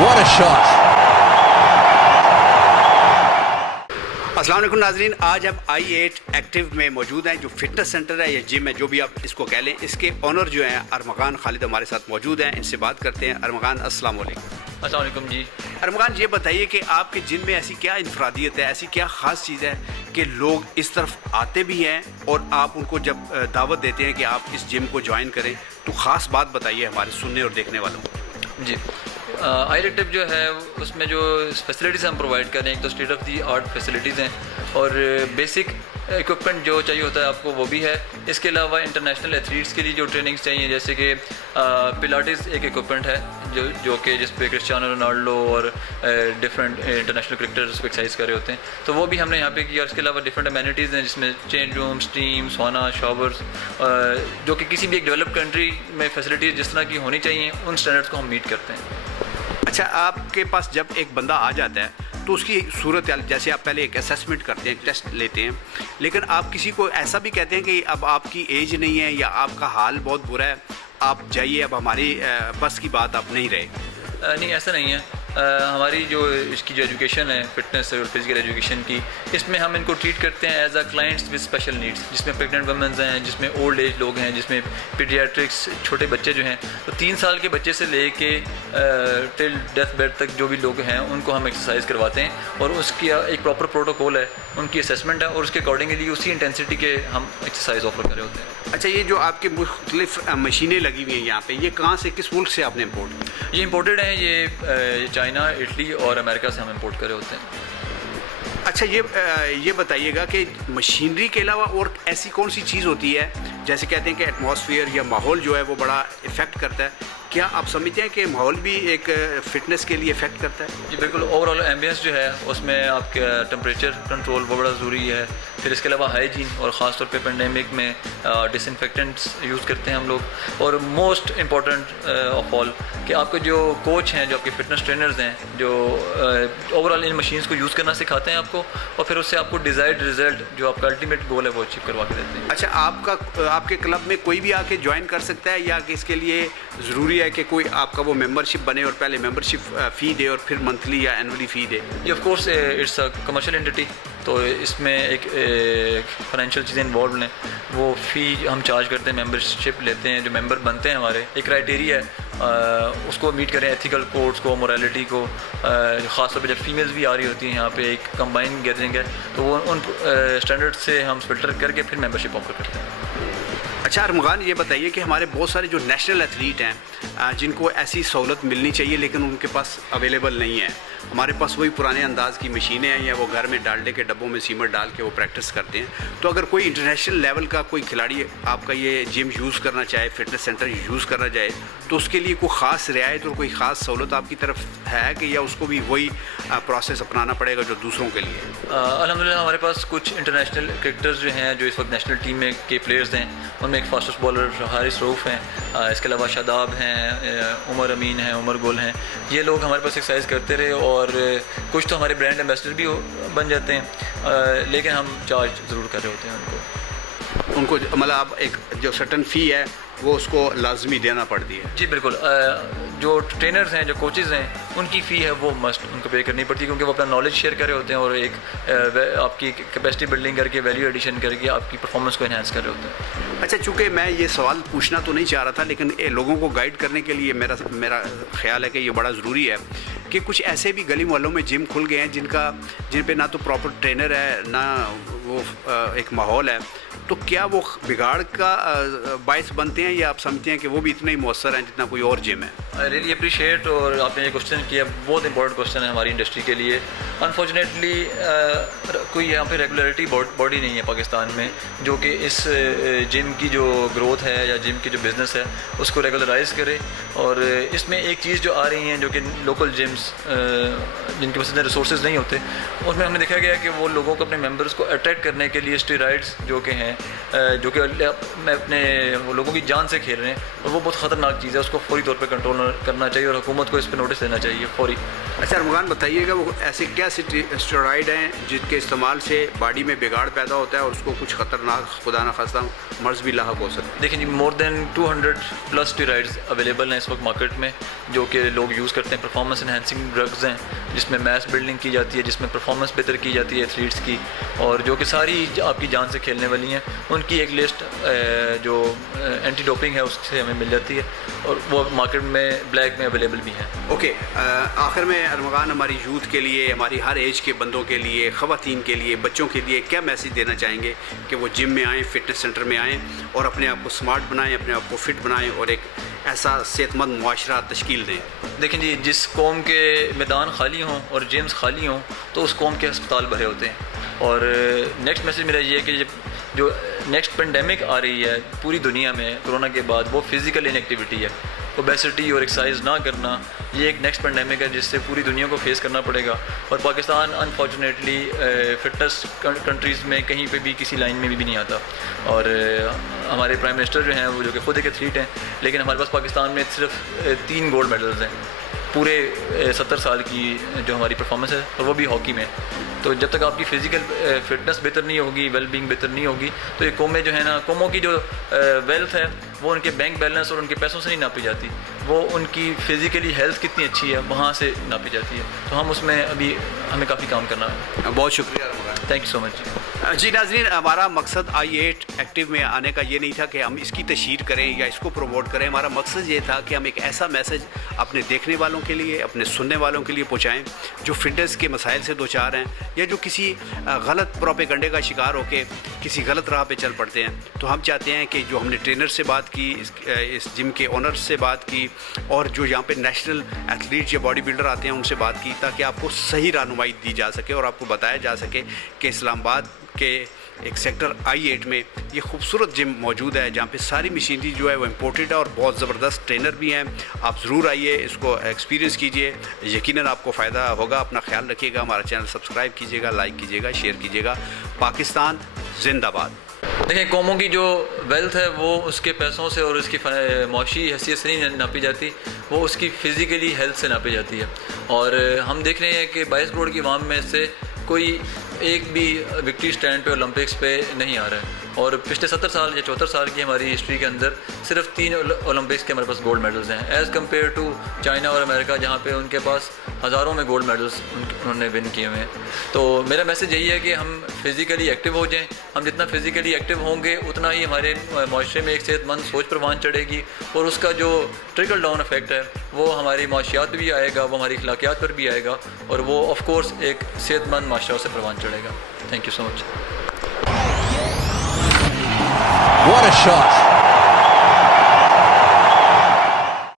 What a shot. अस्सलाम वालेकुम नाज़रीन, आज हम I8 एक्टिव में मौजूद हैं, जो फिटनेस सेंटर है या जिम है, जो भी आप इसको कह लें। इसके ऑनर जो हैं अरमगान खालिद हमारे साथ मौजूद हैं, इनसे बात करते हैं। अरमगान अस्सलाम वालेकुम। अस्सलाम वालेकुम जी। अरमगान, ये बताइए कि आपके जिम में ऐसी क्या इनफरादियत है, ऐसी क्या ख़ास चीज़ है कि लोग इस तरफ आते भी हैं और आप उनको जब दावत देते हैं कि आप इस जिम को ज्वाइन करें, तो ख़ास बात बताइए हमारे सुनने और देखने वालों को। जी, I8 एक्टिव जो है उसमें जो फैसिलिटीज़ हम प्रोवाइड कर रहे हैं, एक तो state of the art facilities हैं और बेसिक इक्विपमेंट जो चाहिए होता है आपको वो भी है। इसके अलावा इंटरनेशनल एथलीट्स के लिए जो ट्रेनिंग्स चाहिए, जैसे कि पिलाटिस एक इक्विपमेंट है जो कि जिस पे क्रिस्टियानो रोनाल्डो और डिफरेंट इंटरनेशनल क्रिकेटर्स एक्सरसाइज कर रहे होते हैं, तो वो भी हमने यहाँ पे किया। इसके अलावा डिफरेंट अमेनिटीज़ हैं जिसमें चेंज रूम, स्टीम, सोना, शॉवर्स, जो कि किसी भी एक डेवलप्ड कंट्री में फैसिलिटीज़ जिस तरह की होनी चाहिए उन स्टैंडर्ड्स को हम मीट करते हैं। अच्छा, आपके पास जब एक बंदा आ जाता है तो उसकी सूरत, जैसे आप पहले एक असेसमेंट करते हैं, टेस्ट लेते हैं, लेकिन आप किसी को ऐसा भी कहते हैं कि अब आपकी एज नहीं है या आपका हाल बहुत बुरा है, आप जाइए, अब हमारी बस की बात आप नहीं रहे? नहीं, ऐसा नहीं है। हमारी जो इसकी जो एजुकेशन है फिटनेस और फिजिकल एजुकेशन की, इसमें हम इनको ट्रीट करते हैं as a clients with special needs, जिसमें प्रेग्नेंट वुमेन्स हैं, जिसमें ओल्ड एज लोग हैं, जिसमें पीडियाट्रिक्स छोटे बच्चे जो हैं, तो 3 साल के बच्चे से लेके टिल डेथ बेड तक जो भी लोग हैं उनको हम एक्सरसाइज करवाते हैं और उसकी एक प्रॉपर प्रोटोकॉल है, उनकी असेसमेंट है और उसके अकॉर्डिंगली उसी इंटेंसिटी के हम एक्सरसाइज ऑफर कर रहे होते हैं। अच्छा, ये जो आपके मुख्तलिफ मशीनें लगी हुई हैं यहाँ पे, ये कहाँ से, किस मुल्क से आपने इम्पोर्ट? ये इम्पोर्टेड हैं, ये चाइना, इटली और अमेरिका से हम इम्पोर्ट कर रहे होते हैं। अच्छा, ये बताइएगा कि मशीनरी के अलावा और ऐसी कौन सी चीज़ होती है, जैसे कहते हैं कि एटमॉस्फेयर या माहौल जो है वो बड़ा इफ़ेक्ट करता है, क्या आप समझते हैं कि माहौल भी एक फ़िटनेस के लिए इफ़ेक्ट करता है? जी बिल्कुल, ओवरऑल एम्बियंस जो है उसमें आपका टेम्परेचर कंट्रोल वो बड़ा ज़रूरी है। फिर इसके अलावा हाइजीन, और ख़ास तौर पे पेंडेमिक में डिसइंफेक्टेंट्स यूज़ करते हैं हम लोग। और मोस्ट इम्पॉर्टेंट ऑफ ऑल कि आपके जो कोच हैं, जो आपके फिटनेस ट्रेनर्स हैं, जो ओवरऑल इन मशीन्स को यूज़ करना सिखाते हैं आपको, और फिर उससे आपको डिज़ायर्ड रिजल्ट जो आपका अल्टीमेट गोल है वो अचीव करवा के देते हैं। अच्छा, आपके क्लब में कोई भी आके ज्वाइन कर सकता है या कि इसके लिए ज़रूरी है कि कोई आपका वो मेंबरशिप बने और पहले मेंबरशिप फ़ी दे और फिर मंथली या एनुअली फ़ी दे? जी of course, it's a commercial entity, तो इसमें एक फाइनेंशियल चीज़ें इन्वॉल्व हैं। वो फ़ी हम चार्ज करते हैं, मेंबरशिप लेते हैं, जो मेंबर बनते हैं हमारे, एक क्राइटेरिया है, उसको मीट करें, एथिकल कोड्स को, मोरालिटी को। ख़ास तौर पर जब फीमेल्स भी आ रही होती हैं यहाँ पे, एक कंबाइन गैदरिंग है, तो वो उन स्टैंडर्ड से हम फिल्टर करके फिर मेंबरशिप ऑफर करते हैं। अच्छा अरमगान, ये बताइए कि हमारे बहुत सारे जो नेशनल एथलीट हैं जिनको ऐसी सहूलत मिलनी चाहिए लेकिन उनके पास अवेलेबल नहीं है, हमारे पास वही पुराने अंदाज़ की मशीनें हैं या वो घर में डालडे के डब्बों में सीमेंट डाल के वो प्रैक्टिस करते हैं, तो अगर कोई इंटरनेशनल लेवल का कोई खिलाड़ी आपका ये जिम यूज़ करना चाहे, फिटनेस सेंटर यूज़ करना चाहे, तो उसके लिए कोई ख़ास रियायत और कोई ख़ास सहूलत आपकी तरफ है कि या उसको भी वही प्रोसेस अपनाना पड़ेगा जो दूसरों के लिए? अल्हम्दुलिल्लाह हमारे पास कुछ इंटरनेशनल क्रिकेटर्स जो हैं, जो इस वक्त नेशनल टीम में के प्लेयर्स हैं, उनमें एक फास्टेस्ट बॉलर हारिस रऊफ़ हैं, इसके अलावा शादाब हैं, उमर अमीन हैं, उमर गुल हैं। ये लोग हमारे पास एक्सरसाइज करते रहे और कुछ तो हमारे ब्रांड एम्बेसडर भी बन जाते हैं, लेकिन हम चार्ज ज़रूर कर रहे होते हैं उनको मतलब आप एक जो सर्टन फ़ी है वो उसको लाजमी देना पड़ती है? जी बिल्कुल, जो ट्रेनर्स हैं, जो कोचेज़ हैं, उनकी फ़ी है वो मस्ट उनको पे करनी पड़ती है, क्योंकि वो अपना नॉलेज शेयर कर रहे होते हैं और एक आपकी कैपेसिटी बिल्डिंग करके, वैल्यू एडिशन करके आपकी परफॉर्मेंस को एनहांस कर रहे होते हैं। अच्छा, चूँकि मैं ये सवाल पूछना तो नहीं चाह रहा था, लेकिन लोगों को गाइड करने के लिए मेरा ख्याल है कि ये बड़ा ज़रूरी है कि कुछ ऐसे भी गली मोहल्लों में जिम खुल गए हैं जिन पे ना तो प्रॉपर ट्रेनर है, ना वो एक माहौल है, तो क्या वो बिगाड़ का बायस बनते हैं या आप समझते हैं कि वो भी इतने ही मौसर हैं जितना कोई और जिम है? आई रियली अप्रिशिएट, और आपने ये क्वेश्चन किया, बहुत इंपॉर्टेंट क्वेश्चन है हमारी इंडस्ट्री के लिए। अनफॉर्चुनेटली कोई यहाँ पे रेगुलरिटी बॉडी नहीं है पाकिस्तान में जो कि इस जिम की जो ग्रोथ है या जिम की जो बिज़नेस है उसको रेगुलराइज करे। और इसमें एक चीज़ जो आ रही हैं, जो कि लोकल जिम्स जिनके पास इतने रिसोर्सेज नहीं होते, उसमें हमने देखा गया कि वो लोगों को, अपने मेंबर्स को अट्रैक्ट करने के लिए स्टेरॉइड्स जो कि हैं جو کہ میں اپنے لوگوں کی جان سے کھیل رہے ہیں، اور وہ بہت خطرناک چیز ہے. اس کو فوری طور پہ کنٹرول کرنا چاہیے اور حکومت کو اس پہ نوٹس دینا چاہیے فوری. اچھا ارمغان بتائیے گا وہ ایسے کیا اسٹیرائڈ ہیں جن کے استعمال سے باڈی میں بگاڑ پیدا ہوتا ہے اور اس کو کچھ خطرناک خدا نخواستہ مرض بھی لاحق ہو سکتا ہے؟ دیکھیں جی، مور دین 200+ اسٹیرائڈز اویلیبل ہیں اس وقت مارکیٹ میں جو کہ لوگ یوز کرتے ہیں. پرفارمنس انہینسنگ ڈرگز ہیں جس میں میس بلڈنگ کی جاتی ہے، جس میں پرفارمنس بہتر کی جاتی ہے ایتھلیٹس کی، اور جو کہ ساری آپ کی جان سے کھیلنے والی ہیں. ان کی ایک لسٹ جو اینٹی ڈوپنگ ہے اس سے ہمیں مل جاتی ہے، اور وہ مارکیٹ میں بلیک میں اویلیبل بھی ہیں. اوکے، آخر میں ارمغان ہماری یوتھ کے لیے، ہماری ہر ایج کے بندوں کے لیے، خواتین کے لیے، بچوں کے لیے کیا میسیج دینا چاہیں گے کہ وہ جم میں آئیں، فٹنس سینٹر میں آئیں اور اپنے آپ کو سمارٹ بنائیں، اپنے آپ کو فٹ بنائیں اور ایک ایسا صحت مند معاشرہ تشکیل دیں؟ دیکھیں جی، جس قوم کے میدان خالی ہوں اور جیمز خالی ہوں تو اس قوم کے ہسپتال بھرے ہوتے ہیں. اور نیکسٹ میسیج میرا یہ ہے کہ جو نیکسٹ پینڈیمک آ رہی ہے پوری دنیا میں کورونا کے بعد، وہ فزیکل ان ایکٹیویٹی ہے. اوبیسٹی اور ایکسرسائز نہ کرنا یہ ایک نیکسٹ پینڈیمک ہے جس سے پوری دنیا کو فیس کرنا پڑے گا. اور پاکستان انفارچونیٹلی فٹنس کنٹریز میں کہیں پہ بھی کسی لائن میں بھی نہیں آتا. اور ہمارے پرائم منسٹر جو ہیں وہ جو کہ خود ایک ایتھلیٹ ہیں، لیکن ہمارے پاس پاکستان میں صرف 3 گولڈ میڈلز ہیں پورے 70 سال کی جو ہماری پرفارمنس ہے، اور وہ بھی ہاکی میں. تو جب تک آپ کی فزیکل فٹنس بہتر نہیں ہوگی، ویل بینگ بہتر نہیں ہوگی، تو یہ قومیں جو ہے نا، قوموں کی جو ویلتھ ہے وہ ان کے بینک بیلنس اور ان کے پیسوں سے نہیں ناپی جاتی، وہ ان کی فزیکلی ہیلتھ کتنی اچھی ہے وہاں سے ناپی جاتی ہے. تو ہم اس میں ابھی ہمیں کافی کام کرنا ہے. بہت شکریہ ارمغان. تھینک یو سو مچ. جی ناظرین، ہمارا مقصد I8 ایکٹیو میں آنے کا یہ نہیں تھا کہ ہم اس کی تشہیر کریں یا اس کو پروموٹ کریں. ہمارا مقصد یہ تھا کہ ہم ایک ایسا میسج اپنے دیکھنے والوں کے لیے، اپنے سننے والوں کے لیے پہنچائیں جو فٹنس کے مسائل سے دوچار ہیں یا جو کسی غلط پروپیگنڈے کا شکار ہو کے کسی غلط راہ پہ چل پڑتے ہیں. تو ہم چاہتے ہیں کہ جو ہم نے ٹرینر سے بات کی، اس جم کے اونر سے بات کی، اور جو یہاں پہ نیشنل ایتھلیٹ یا باڈی بلڈر آتے ہیں ان سے بات کی، تاکہ آپ کو صحیح رہنمائی دی جا سکے اور آپ کو بتایا جا سکے کہ اسلام آباد کے ایک سیکٹر I8 میں یہ خوبصورت جم موجود ہے جہاں پہ ساری مشینری جو ہے وہ امپورٹڈ ہے اور بہت زبردست ٹرینر بھی ہیں. آپ ضرور آئیے، اس کو ایکسپیرینس کیجئے، یقیناً آپ کو فائدہ ہوگا. اپنا خیال رکھیے گا، ہمارا چینل سبسکرائب کیجیے گا، لائک کیجیے گا، شیئر کیجیے گا. پاکستان زندہ باد. دیکھیں، قوموں کی جو ویلتھ ہے وہ اس کے پیسوں سے اور اس کی معاشی حیثیت سے نہیں ناپی جاتی، وہ اس کی فزیکلی ہیلتھ سے ناپی جاتی ہے. اور ہم دیکھ رہے ہیں کہ 22 کروڑ کی عوام میں سے کوئی ایک بھی وکٹری سٹینڈ پہ اولمپکس پہ نہیں آ رہا ہے. اور پچھلے 70 سال یا 74 سال کی ہماری ہسٹری کے اندر صرف 3 اولمپکس کے ہمارے پاس گولڈ میڈلز ہیں، ایز کمپیئر ٹو چائنا اور امریکہ جہاں پہ ان کے پاس ہزاروں میں گولڈ میڈلز انہوں نے ون کیے ہوئے ہیں. تو میرا میسیج یہی ہے کہ ہم فزیکلی ایکٹیو ہو جائیں. ہم جتنا فزیکلی ایکٹیو ہوں گے اتنا ہی ہمارے معاشرے میں ایک صحت مند سوچ پروان چڑھے گی، اور اس کا جو ٹرکل ڈاؤن افیکٹ ہے وہ ہماری معاشیات پہ بھی آئے گا، وہ ہماری اخلاقیات پر بھی آئے گا، اور وہ آف کورس ایک صحت مند معاشرہ سے پروان چڑھے گا. Thank you so much. What a shot.